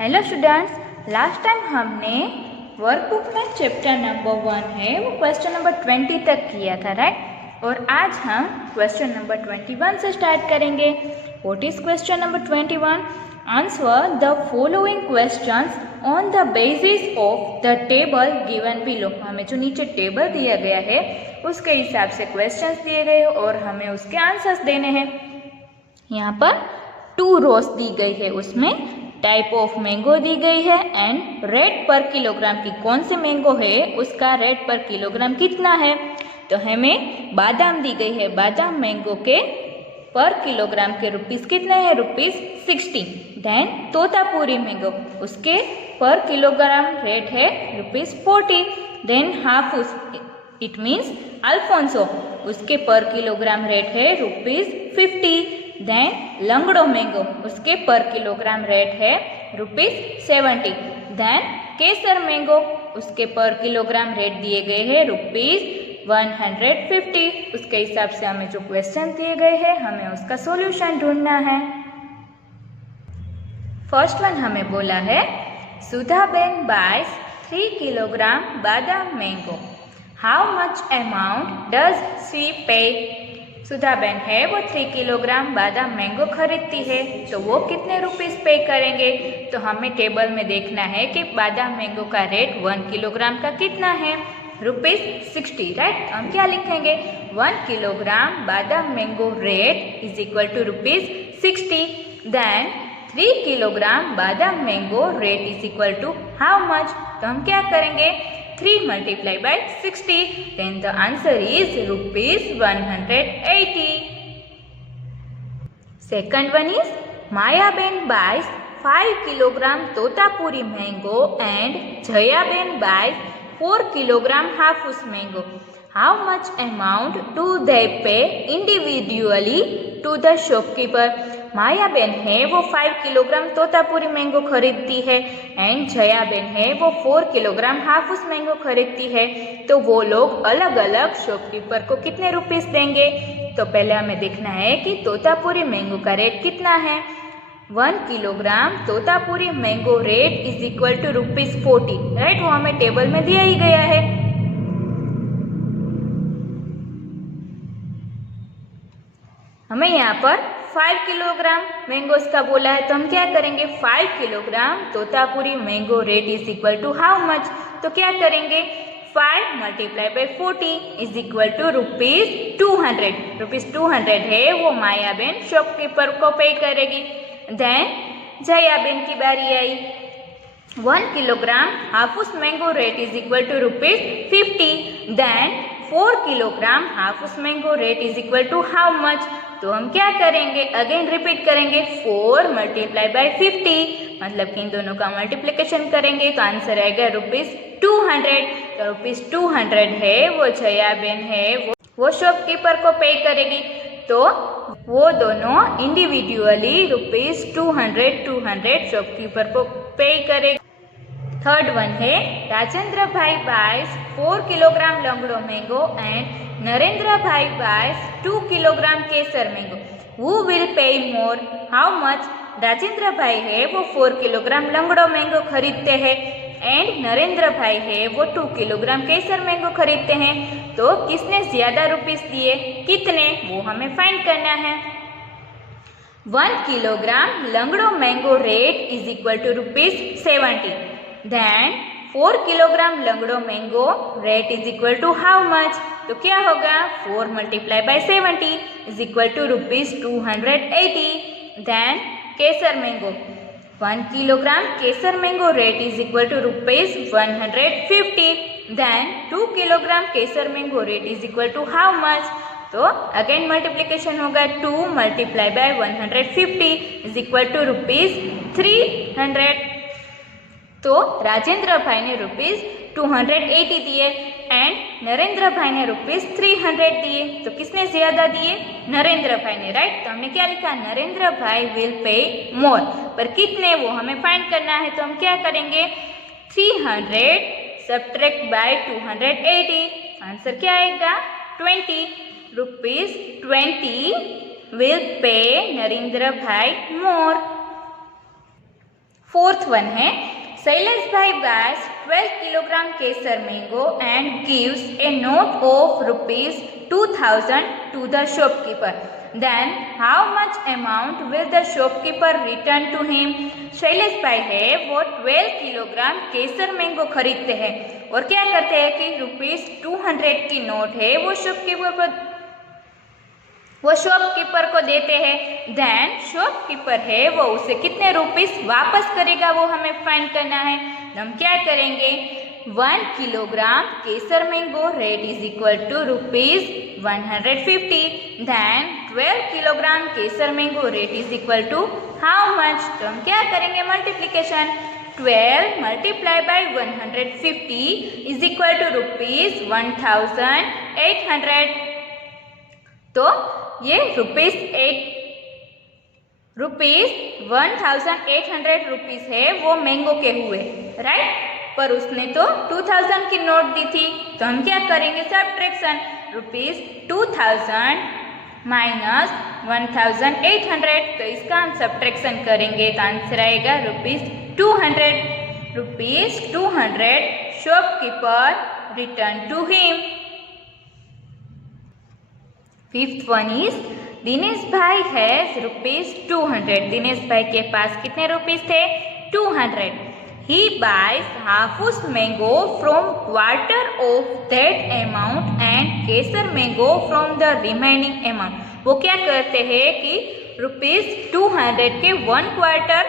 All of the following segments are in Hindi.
हेलो स्टूडेंट्स, लास्ट टाइम हमने वर्कबुक में चैप्टर नंबर 1 है वो क्वेश्चन नंबर 20 तक किया था, राइट। और आज हम क्वेश्चन नंबर 21 से स्टार्ट करेंगे। What is question number 21? Answer the following questions on the basis of the table given below. हमें जो नीचे टेबल दिया गया है उसके हिसाब से क्वेश्चंस दिए गए और हमें उसके आंसर्स देने हैं। यहाँ पर 2 रोज दी गई है, उसमें टाइप ऑफ मैंगो दी गई है एंड रेट पर किलोग्राम की कौन से मैंगो है उसका रेट पर किलोग्राम कितना है। तो हमें बादाम दी गई है, बादाम मैंगो के पर किलोग्राम के रुपीस कितने हैं, रुपीस 60। देन तोतापुरी मैंगो, उसके पर किलोग्राम रेट है rupees 40। Then Hafus it means Alphonso, उसके पर किलोग्राम रेट है रुपीस 50। देन लंगड़ो मैंगो, उसके पर किलोग्राम रेट है रुपीस 70। देन केसर मैंगो, उसके पर किलोग्राम रेट दिए गए हैं रुपीस 150। उसके हिसाब से हमें जो क्वेश्चन दिए गए हैं हमें उसका सॉल्यूशन ढूंढना है। फर्स्ट वन हमें बोला है Sudhaben buys 3 kilogram Badam mango, how much amount does she पे। सुधाबेन है वो 3 किलोग्राम बादाम मैंगो खरीदती है, तो वो कितने रुपीस पे करेंगे। तो हमें टेबल में देखना है कि बादाम मैंगो का रेट 1 किलोग्राम का कितना है, रुपीस 60, राइट। हम क्या लिखेंगे, 1 kilogram Badam mango rate is equal to rupees 60। Then 3 kilogram Badam mango rate is equal to how much. तो हम क्या करेंगे, 3 multiplied by 60, then the answer is rupees 180. Second one is Mayaben buys 5 kilogram totapuri mango and Jayaben buys 4 kilogram Hafus mango. How much amount do they pay individually to the shopkeeper? Mayaben है वो 5 किलोग्राम तोतापुरी मैंगो खरीदती है एंड जयाबेन है वो 4 किलोग्राम हाफूस मैंगो खरीदती है, तो वो लोग अलग अलग शॉपकीपर को कितने रुपीस देंगे। तो पहले हमें देखना है कि तोतापुरी मैंगो का रेट कितना है। 1 kilogram Totapuri mango rate is equal to rupees 40, right. वो हमें टेबल में दिया ही गया है। हमें यहाँ पर 5 किलोग्राम मैंगोस का बोला है, तो हम क्या करेंगे, 5 kilogram Totapuri mango rate is equal to how much. तो क्या करेंगे, 5 multiply by 40 is equal to rupees 200। Rupees 200 है वो मायाबेन शॉपकीपर को पे करेगी। देन जयाबेन की बारी आई। 1 kilogram Hafus mango rate is equal to rupees 50। Then 4 kilogram Hafus mango rate is equal to how much. तो हम क्या करेंगे, अगेन रिपीट करेंगे, 4 मल्टीप्लाई बाई 50, मतलब कि इन दोनों का मल्टीप्लिकेशन करेंगे तो आंसर आएगा रुपीस 200। तो रुपीस 200 है वो जयाबेन है वो शॉपकीपर को पे करेगी, तो वो दोनों इंडिविजुअली रुपीस 200 शॉपकीपर को पे करेगी। थर्ड वन है Rajendra bhai buys 4 kilogram Langdo mango and Narendra bhai buys 2 kilogram Kesar mango, who will pay more, how much. Rajendra भाई है वो 4 किलोग्राम लंगड़ो मैंगो खरीदते हैं एंड नरेंद्र भाई है वो 2 किलोग्राम केसर मैंगो खरीदते हैं, तो किसने ज्यादा रुपीस दिए, कितने, वो हमें फाइंड करना है। 1 kilogram Langdo mango rate is equal to rupees 70। Then 4 kilogram Langdo mango rate is equal to how much. तो क्या होगा, 4 multiply by 70 is equal to rupees 280। Then Kesar mango, 1 kilogram Kesar mango rate is equal to rupees 150। Then 2 kilogram Kesar mango rate is equal to how much. तो अगेन मल्टीप्लिकेशन होगा, 2 multiply by 150 is equal to rupees 300। तो राजेंद्र भाई ने रुपीस 280 दिए एंड नरेंद्र भाई ने रुपीस 300 दिए, तो किसने ज्यादा दिए, नरेंद्र भाई ने, राइट। तो हमने क्या लिखा, नरेंद्र भाई विल पे मोर, पर कितने वो हमें फाइंड करना है। तो हम क्या करेंगे, 300 सब्ट्रैक्ट बाय 280, आंसर क्या आएगा, 20। रुपीस 20 विल पे नरेंद्र भाई मोर। फोर्थ वन है शैलेश भाई buys 12 kilogram Kesar mango and gives A note of ₹2000 to the shopkeeper. Then how much amount will the shopkeeper return to him? Shailesh भाई है वो 12 किलोग्राम केसर मैंगो खरीदते हैं और क्या करते हैं कि ₹200 की नोट है वो शॉपकीपर को देते हैं। देन शॉपकीपर है वो उसे कितने रुपीस वापस करेगा वो हमें फाइंड करना है। हम क्या करेंगे 1 kilogram Kesar mango rate is equal to ₹150। Then 12 kilogram Kesar mango rate is equal to how much, तो हम क्या करेंगे multiplication 12 multiply by 150 is equal to ₹1800। तो ये ₹1800 है वो मैंगो के हुए, राइट। पर उसने तो 2000 की नोट दी थी, तो हम क्या करेंगे सब्ट्रैक्शन ₹2000 माइनस 1800, तो इसका हम सब्ट्रैक्शन करेंगे तो आंसर आएगा ₹200 shopkeeper return to him. Fifth one is Dinesh bhai has ₹200। Dinesh भाई के पास कितने रुपीस थे 200। He buys Hafus mango from quarter of that amount and Kesar mango from the remaining amount. वो क्या करते हैं कि ₹200 के 1/4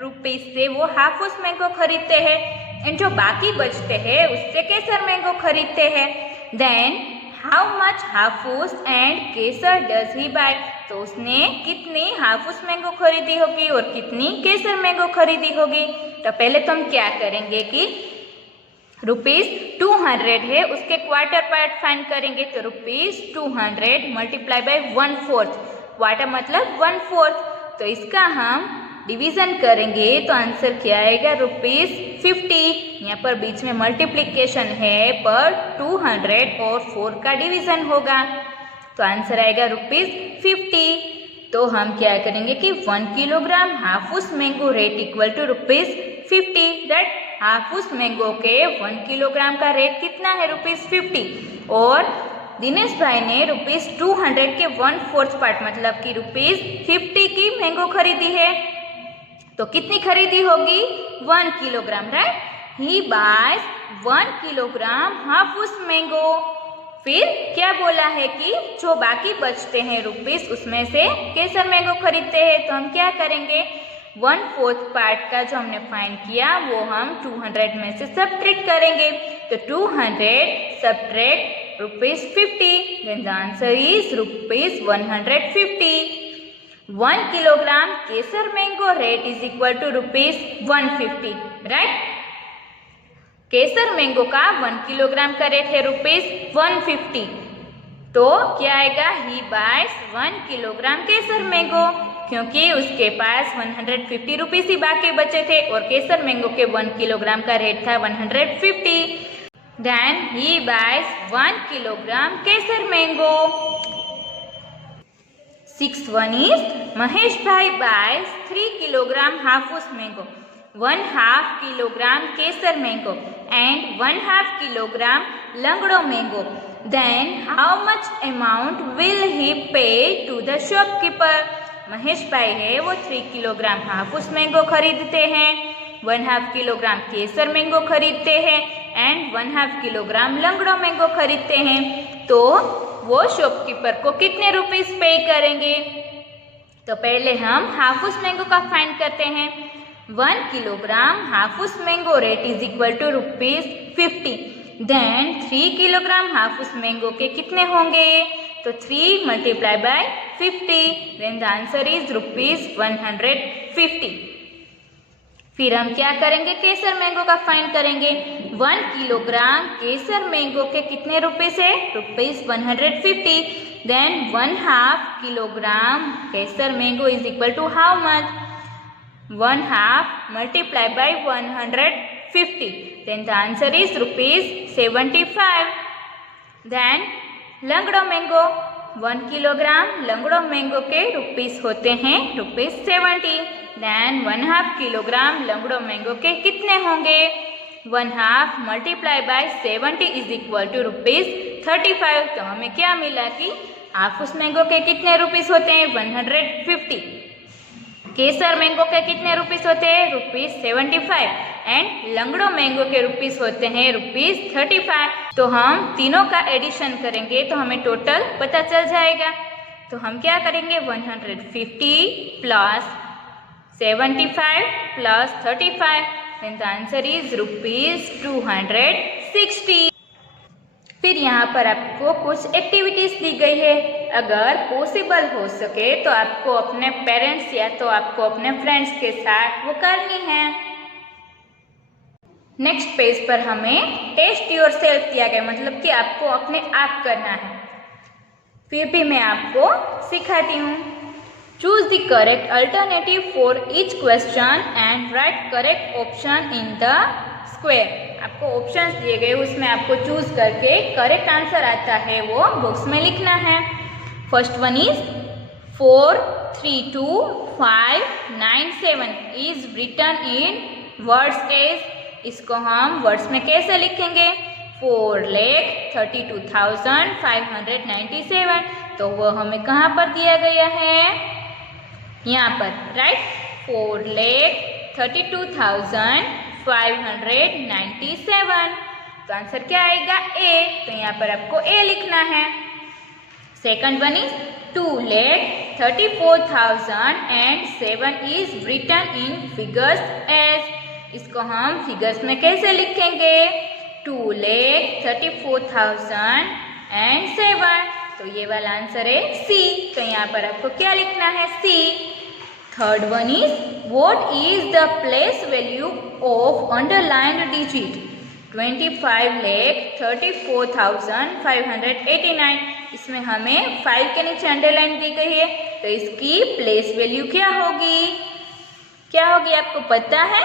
रुपीस से वो हाफूस मैंगो खरीदते हैं एंड जो बाकी बचते हैं उससे केसर मैंगो खरीदते हैं। Then how much Hafus and Kesar does he buy, तो उसने कितनी हाफूस मैंगो खरीदी होगी और कितनी केसर मैंगो खरीदी होगी। तो पहले तो हम क्या करेंगे कि ₹200 है उसके क्वार्टर पार्ट फाइंड करेंगे, तो ₹200 मल्टीप्लाई बाय 1/4, क्वार्टर मतलब 1/4, तो इसका हम डिवीजन करेंगे तो आंसर क्या आएगा ₹50। यहाँ पर बीच में मल्टीप्लिकेशन है पर 200 और 4 का डिवीजन होगा, तो आंसर आएगा ₹50। तो हम क्या करेंगे कि 1 kilogram Hafus mango rate equal to ₹50, that Hafus mango के 1 किलोग्राम का रेट कितना है ₹50, और दिनेश भाई ने ₹200 के 1/4 पार्ट मतलब कि ₹50 की मैंगो खरीदी है, तो कितनी खरीदी होगी 1 kilogram, right. He buys 1 kilogram Hafus mango. फिर क्या बोला है कि जो बाकी बचते हैं रुपीस उसमें से केसर मैंगो खरीदते हैं, तो हम क्या करेंगे 1/4 पार्ट का जो हमने फाइंड किया वो हम 200 में से सब्ट्रैक्ट करेंगे, तो 200 subtract ₹50, then the answer is ₹150। 1 kilogram Kesar mango rate is equal to ₹150, right. Kesar mango का 1 किलोग्राम का रेट है ₹150, तो क्या आएगा he buys 1 kilogram Kesar mango, क्योंकि उसके पास ₹150 ही बाकी बचे थे और केसर मैंगो के 1 किलोग्राम का रेट था ₹150। Then he buys 1 kilogram Kesar mango. 6th one is Mahesh bhai buys 3 kilogram Hafus mango, 1/2 kilogram Kesar mango and 1/2 kilogram Langdo mango. Then how much amount will he pay to the shopkeeper? Mahesh भाई है वो 3 किलोग्राम हाफूस मैंगो खरीदते हैं, 1/2 किलोग्राम केसर मैंगो खरीदते हैं एंड 1/2 किलोग्राम लंगड़ो मैंगो खरीदते हैं, तो वो शॉपकीपर को कितने रुपीस पे करेंगे। तो पहले हम हाफूस मैंगो का फाइंड करते हैं। 1 kilogram Hafus mango rate is equal to ₹50। Then 3 kilogram Hafus mango के कितने होंगे, तो 3 multiply by 50, then the answer is ₹150। फिर हम क्या करेंगे केसर मैंगो का फाइंड करेंगे। 1 किलोग्राम केसर मैंगो के कितने रुपीस है ₹150। Then 1/2 kilogram Kesar mango is equal to how much 1/2 multiply by 150, then the answer is ₹75। Then Langdo mango 1 kilogram Langdo mango के रुपीस होते हैं ₹70। देन 1/2 किलोग्राम लंगड़ो मैंगो के कितने होंगे? 1/2 multiply by 70 is equal to ₹35। तो हमें क्या मिला कि हाफ उस मैंगो के कितने रुपीस होते हैं? 150। केसर मैंगो के कितने रुपीस होते हैं? ₹75। एंड लंगड़ो मैंगो के रुपीस होते हैं ₹35। तो हम तीनों का एडिशन करेंगे तो हमें टोटल पता चल जाएगा। तो हम क्या करेंगे? 150 plus 75 plus 35, then the answer is ₹260। फिर यहाँ पर आपको कुछ एक्टिविटीज दी गई है। अगर पॉसिबल हो सके तो आपको अपने पेरेंट्स या तो आपको अपने फ्रेंड्स के साथ वो करनी है। नेक्स्ट पेज पर हमें टेस्ट योर सेल्फ दिया गया, मतलब कि आपको अपने आप करना है। फिर भी मैं आपको सिखाती हूँ। Choose the correct alternative for each question and right correct option in the square. आपको ऑप्शंस दिए गए, उसमें आपको चूज करके करेक्ट आंसर आता है वो बॉक्स में लिखना है। First one is 4, 3, 2, 5, 9, 7 is written in words as. इसको हम वर्ड्स में कैसे लिखेंगे? 4,32,597। तो वो हमें कहाँ पर दिया गया है? यहाँ पर, राइट। 4,32,597। तो आंसर क्या आएगा? ए। तो यहाँ पर आपको ए लिखना है। Second one is 2,34,007 is written in figures as. इसको हम फिगर्स में कैसे लिखेंगे? 2,34,007। तो ये वाला आंसर है सी। तो यहाँ पर आपको क्या लिखना है? C. Third one is what is the place value of underlined digit? 25,34,589। इसमें हमें 5 के नीचे अंडरलाइन दी गई है, तो इसकी प्लेस वैल्यू क्या होगी? क्या होगी आपको पता है?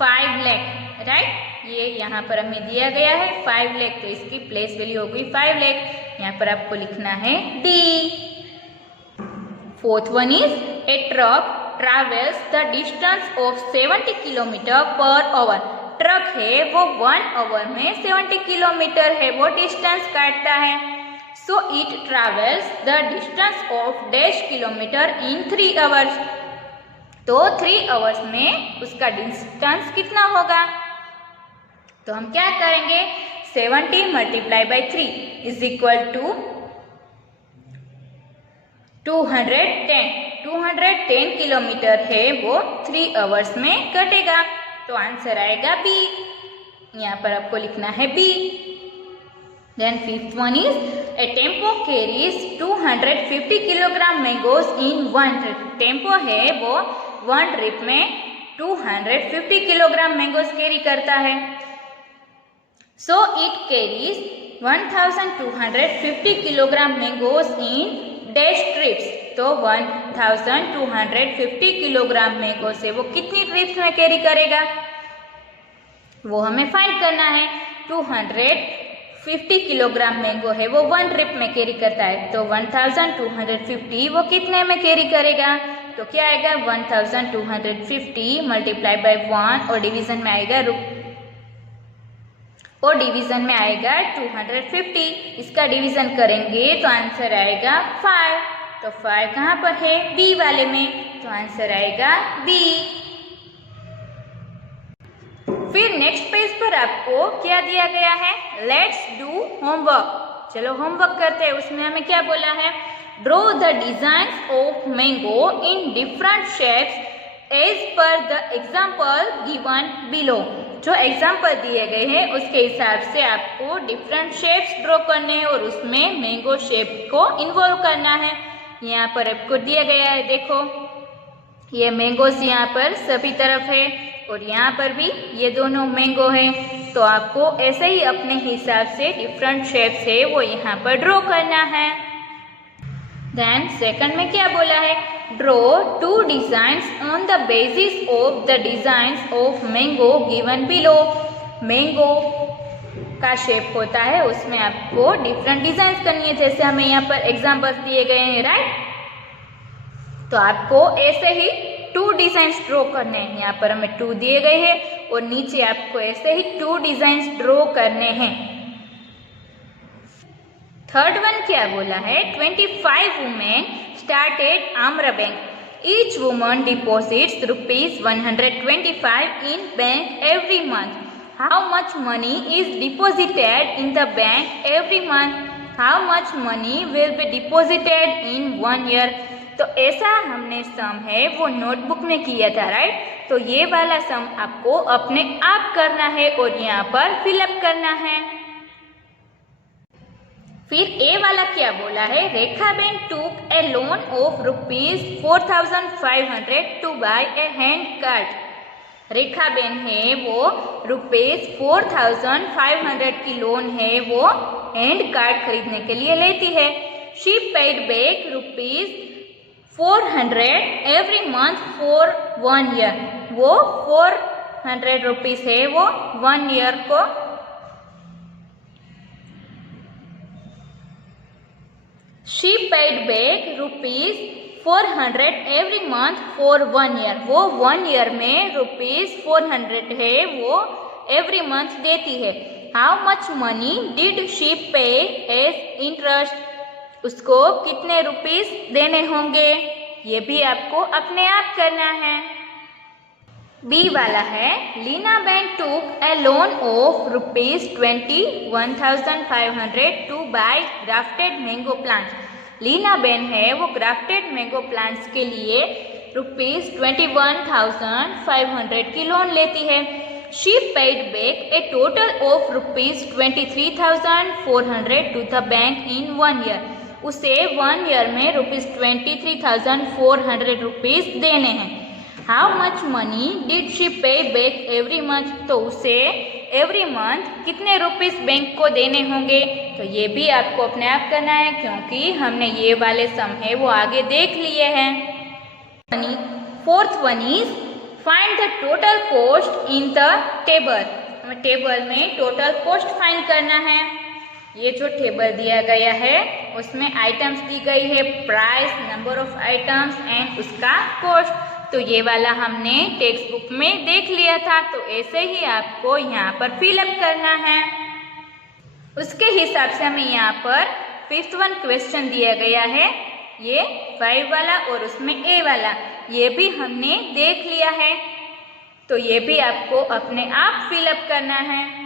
5 लाख, राइट। ये यहाँ पर हमें दिया गया है 5 लाख, तो इसकी प्लेस वैल्यू होगी 5 लाख। यहाँ पर आपको लिखना है D. Fourth one is A truck travels the distance of 70 kilometre per hour. Truck है वो 1 आवर में 70 किलोमीटर है वो डिस्टेंस काटता है। So it travels the distance of dash kilometre in 3 hours. तो 3 आवर्स में उसका डिस्टेंस कितना होगा? तो हम क्या करेंगे? 70 multiply by 3 is equal to 210। 210 kilometre है वो 3 आवर्स में कटेगा। तो आंसर आएगा बी। यहाँ पर आपको लिखना है B. Then fifth one is a tempo carries 250 kilogram mangoes in 1 trip. Tempo है वो 1 ट्रिप में 250 किलोग्राम मैंगोज कैरी करता है। So it carries 1250 kilogram mangoes in dash trips. तो 1250 किलोग्राम मैंगो से वो कितनी ट्रिप्स में कैरी करेगा? वो हमें फाइंड करना है। 250 किलोग्राम मैंगो है वो 1 ट्रिप में कैरी करता है, तो 1250 वो कितने में कैरी करेगा? तो क्या आएगा? 1250 मल्टीप्लाई बाय 1 और डिवीजन में आएगा 250। इसका डिवीजन करेंगे तो आंसर आएगा 5। तो 5 कहाँ पर है? बी वाले में, तो आंसर आएगा बी। फिर नेक्स्ट पेज पर आपको क्या दिया गया है? Let's do homework. चलो होमवर्क करते हैं। उसमें हमें क्या बोला है? Draw the designs of mango in different shapes as per the example given below. जो एग्जाम्पल दिए गए हैं उसके हिसाब से आपको डिफरेंट शेप्स ड्रॉ करने हैं और उसमें मैंगो शेप को इन्वॉल्व करना है। यहाँ पर आपको दिया गया है, देखो ये मैंगोस यहाँ पर सभी तरफ है और यहाँ पर भी ये दोनों मैंगो है। तो आपको ऐसे ही अपने हिसाब से डिफरेंट शेप्स है वो यहाँ पर ड्रॉ करना है। देन सेकंड में क्या बोला है? Draw 2 designs on the basis of the designs of mango given below. Mango का शेप होता है उसमें आपको डिफरेंट डिजाइन्स करनी है, जैसे हमें यहाँ पर एग्जांपल्स दिए गए हैं, राइट। तो आपको ऐसे ही 2 डिजाइन ड्रॉ करने हैं। यहाँ पर हमें 2 दिए गए हैं और नीचे आपको ऐसे ही 2 डिजाइन ड्रॉ करने हैं। थर्ड वन क्या बोला है, 25 women started Amra bank. Each woman deposits ₹125 in bank every month. How much money is deposited in the bank every month? How much money will be deposited in 1 year? तो ऐसा हमने सम है वो नोटबुक में किया था, राइट। तो ये वाला सम आपको अपने आप करना है और यहाँ पर फिलअप करना है। फिर ए वाला क्या बोला है, Rekhaben took a loan of ₹4,500 to buy a hand cart. Rekhaben है वो ₹4,500 की लोन है वो हैंड कार्ट खरीदने के लिए लेती है। She paid back ₹400 every month for 1 year. वो ₹400 है वो 1 ईयर को She paid back ₹400 every month for 1 year। वो 1 ईयर में ₹400 है वो every month देती है। How much money did she pay as interest? उसको कितने रुपीस देने होंगे, ये भी आपको अपने आप करना है। बी वाला है, Leena bank took a loan of ₹21,500 to buy grafted mango plants. Leena ben है वो ग्राफ्टेड मैंगो प्लांट्स के लिए ₹21,500 की लोन लेती है। She paid back a total of ₹23,400 to the bank in 1 year. उसे 1 ईयर में ₹23,400 देने हैं। How much money did she pay back every month? तो उसे एवरी मंथ कितने रुपीस बैंक को देने होंगे, तो ये भी आपको अपने आप करना है क्योंकि हमने ये वाले सम है वो आगे देख लिए हैं। Fourth one is find the total cost in the table. हमें टेबल में टोटल कॉस्ट फाइंड करना है। ये जो टेबल दिया गया है उसमें आइटम्स दी गई है, price, number of items and उसका कॉस्ट। तो ये वाला हमने टेक्स्ट बुक में देख लिया था, तो ऐसे ही आपको यहाँ पर फिलअप करना है। उसके हिसाब से हमें यहाँ पर 5th वन क्वेश्चन दिया गया है, ये 5 वाला और उसमें ए वाला, ये भी हमने देख लिया है। तो ये भी आपको अपने आप फिलअप करना है।